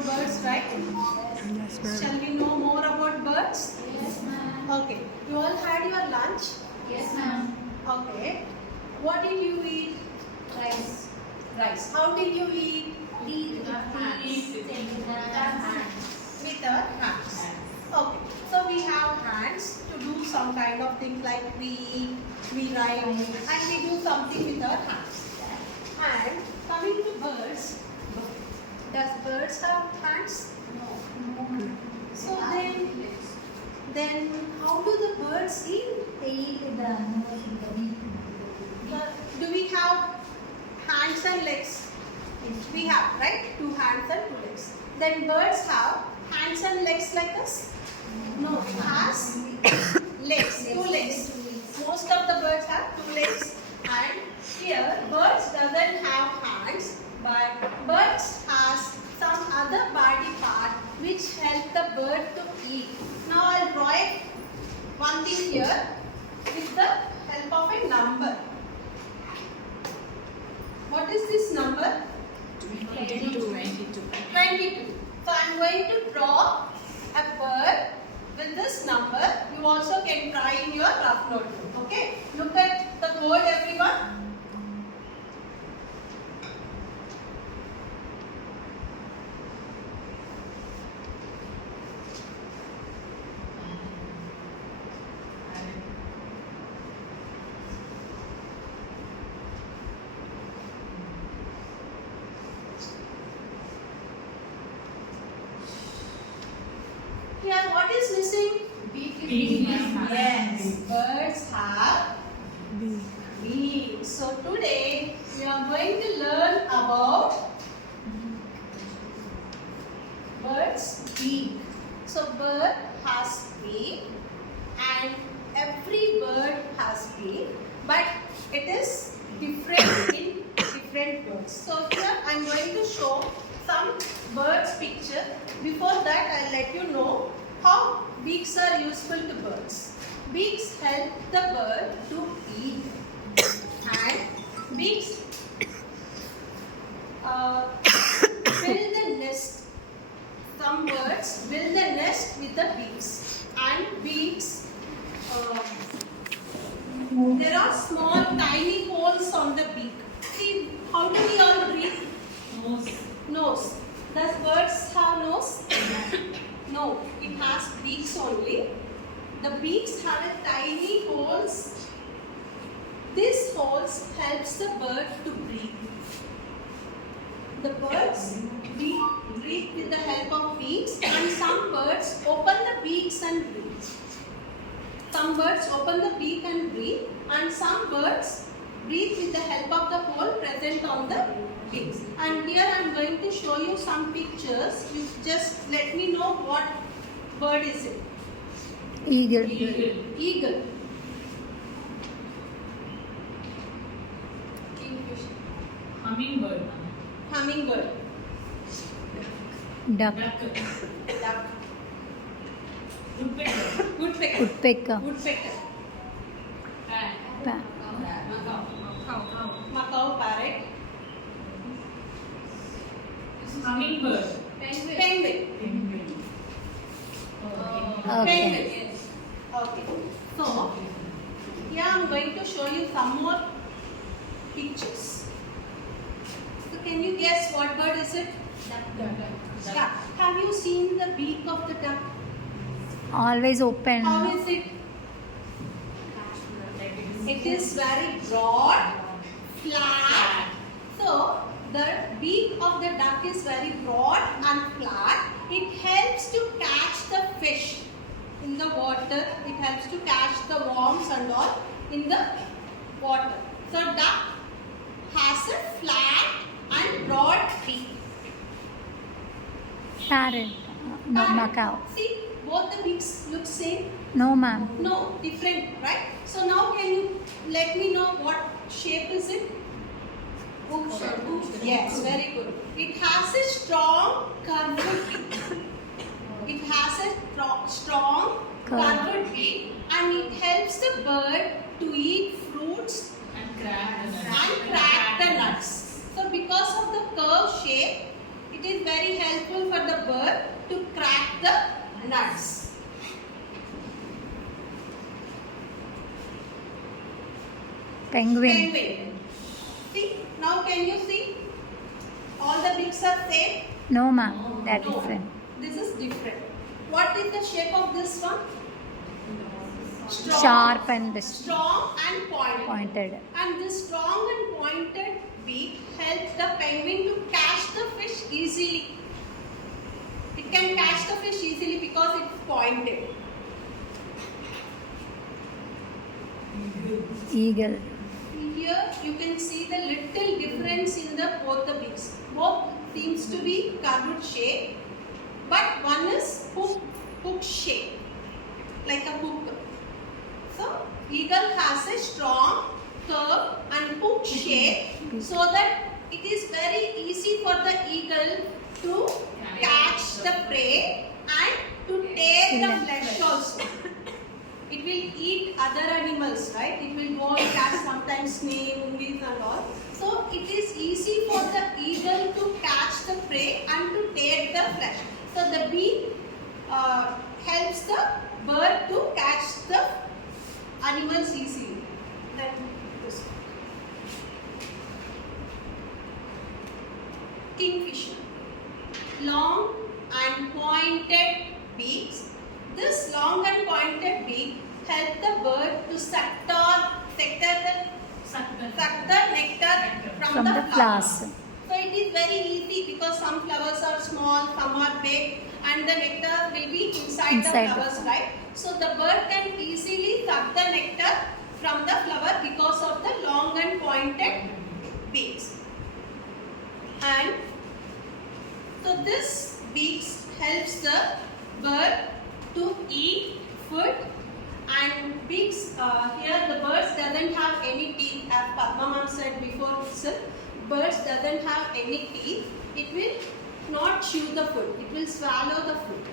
about birds, right? Yes, ma'am. Shall we know more about birds? Yes, ma'am. Okay. You all had your lunch? Yes, ma'am. Okay. What did you eat? Rice. Rice. How did you eat? With the hands. With our hands. Okay. So we have hands to do some kind of things like we eat, we write, and we do something with our hands. And coming to birds, does birds have hands? No. So then how do the birds eat? They eat with the nose in the beak. Do we have hands and legs? We have, right? 2 hands and 2 legs. Then birds have hands and legs like us? No, it has legs, 2 legs. Most of the birds have 2 legs. And here, birds doesn't have hands, but birds has some other body part which help the bird to eat. Now I'll draw one thing here with the help of a number. What is this number? 22. 22. So I am going to draw a bird with this number. You also can try in your rough notebook. Okay? Look at the board, everyone. Here, what is missing? Beak. Yes, birds have B. beaks. So today we are going to learn about bird's beak. So bird has beak, and every bird has beak, but it is different in different birds. So here I am going to show some birds picture. Before that, I'll let you know how beaks are useful to birds. Beaks help the bird to eat, and beaks build the nest. Some birds build the nest with the beaks, and beaks there are small tiny holes on the beak. See, how do we all breathe? Nose. Does birds have nose? No, it has beaks only. The beaks have a tiny holes. These holes helps the bird to breathe. The birds breathe with the help of beaks, and some birds open the beaks and breathe. Some birds open the beak and breathe, and some birds breathe with the help of the hole present on the beaks. And here I am going to show you some pictures. You just let me know what bird is it. Eagle. Eagle. Kingfisher. Hummingbird. Hummingbird. Duck. Duck. Woodpecker. Woodpecker. Woodpecker. Woodpecker. Pa- Macaw parrot. Hummingbird. Penguin. Okay. Penguin. Okay. So, here I am going to show you some more pictures. So, can you guess what bird is it? Duck. Have you seen the beak of the duck? Always open. How is it? It is very broad, flat. So, the beak of the duck is very broad and flat. It helps to catch the fish in the water. It helps to catch the worms and all in the water. So, duck has a flat and broad beak. Parrot. No, macaw. See, both the beaks look same. No, ma'am. No, different, right? So now can you let me know what shape is it? Yes, very good. It has a strong curved beak. It has a strong curved beak, and it helps the bird to eat fruits And crack the nut. and crack the nuts. So because of the curved shape, it is very very helpful for the bird to crack the nuts. Penguin. Penguin. See, now can you see? All the beaks are same? No, ma'am. They're No. different. This is different. What is the shape of this one? Strong, Sharp and strong and pointed. And this strong and pointed beak helps the penguin to catch the fish easily. It can catch the fish easily because it's pointed. Eagle. Here you can see the little difference in the both the beaks. Both seems to be curved shape, but one is hook shape, like a hook. So eagle has a strong curve and hook shape, so that it is very easy for the eagle to catch the prey and to tear the flesh also. It will eat other animals, right? It will go and catch sometimes snake, monkeys and all. So it is easy for the eagle to catch the prey and to tear the flesh. So the beak helps the bird to catch the animals easily. Then this kingfisher. Long and pointed beaks. This long and pointed beak helps the bird to suck the nectar from the flowers. So it is very easy because some flowers are small, some are big, and the nectar will be inside the flowers, right? So the bird can easily suck the nectar from the flower because of the long and pointed beaks. And so this beaks helps the bird to eat food, and beaks, here the birds doesn't have any teeth, as Padma ma'am said before itself. Birds doesn't have any teeth. It will not chew the food. It will swallow the food.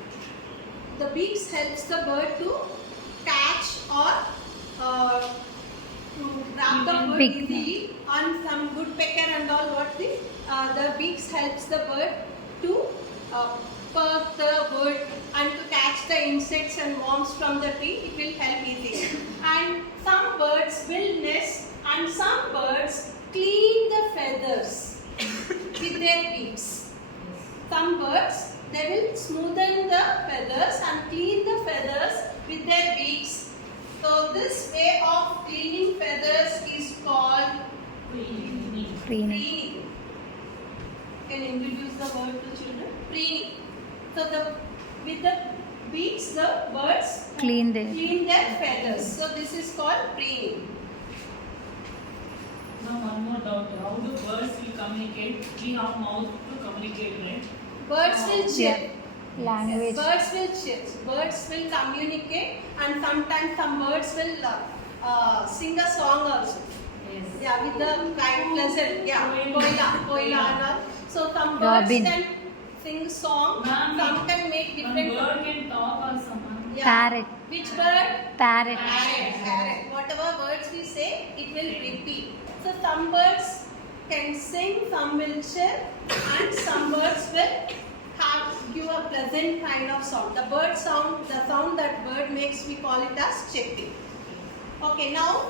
The beaks helps the bird to catch or to grab the food easily. On some woodpecker and all, the beaks helps the bird to perk the wood and to catch the insects and worms from the tree. It will help easily. And some birds will nest, and some birds clean the feathers with their beaks. Some birds, they will smoothen the feathers and clean the feathers with their beaks. So this way of cleaning feathers is called preening. Can you introduce the word to children? Preening. So with the beaks, the birds Clean their feathers. So this is called preening. Now one more doubt. How do birds will communicate? We have mouth to communicate, right? Birds will chirp. language. Birds will chirp. Birds will communicate, and sometimes some birds will sing a song also. Yes. Yeah, with the kind pleasant. Yeah, koila and all. So some birds can sing song. Some can make different. One bird can talk or someone. Yeah. Parrot. Which bird? Parrot. Parrot. Whatever words we say, it will repeat. So some birds can sing, some will chirp, and some birds will give a pleasant kind of sound. The sound that bird makes, we call it as chirping. Okay, now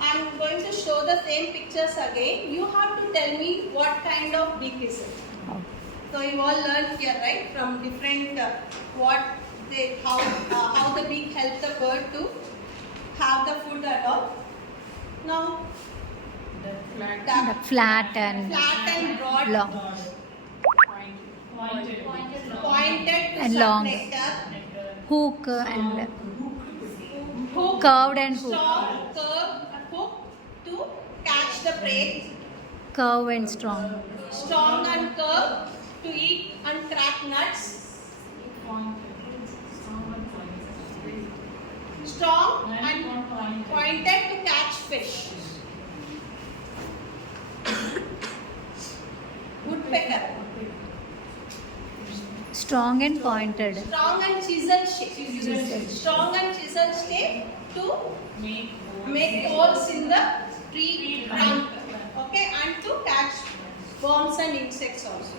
I am going to show the same pictures again. You have to tell me what kind of beak is it. Oh. So you all learned here, right, from different how the beak helps the bird to have the food and all. Now The The flat and broad, long. Pointed. pointed to And suck long. nectar, Hook and hook, curved and hook. strong, hook to catch the prey, Curve and strong. strong and curved to eat and crack nuts, strong and pointed to catch fish. Woodpecker, Strong and pointed. strong and chisel shape. Strong and chisel shape to make holes in the tree trunk. Okay, and to catch worms and insects also.